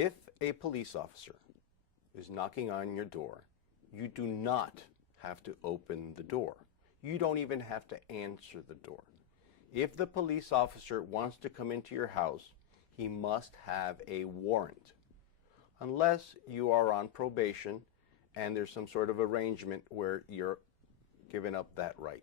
If a police officer is knocking on your door, you do not have to open the door. You don't even have to answer the door. If the police officer wants to come into your house, he must have a warrant, unless you are on probation and there's some sort of arrangement where you're giving up that right.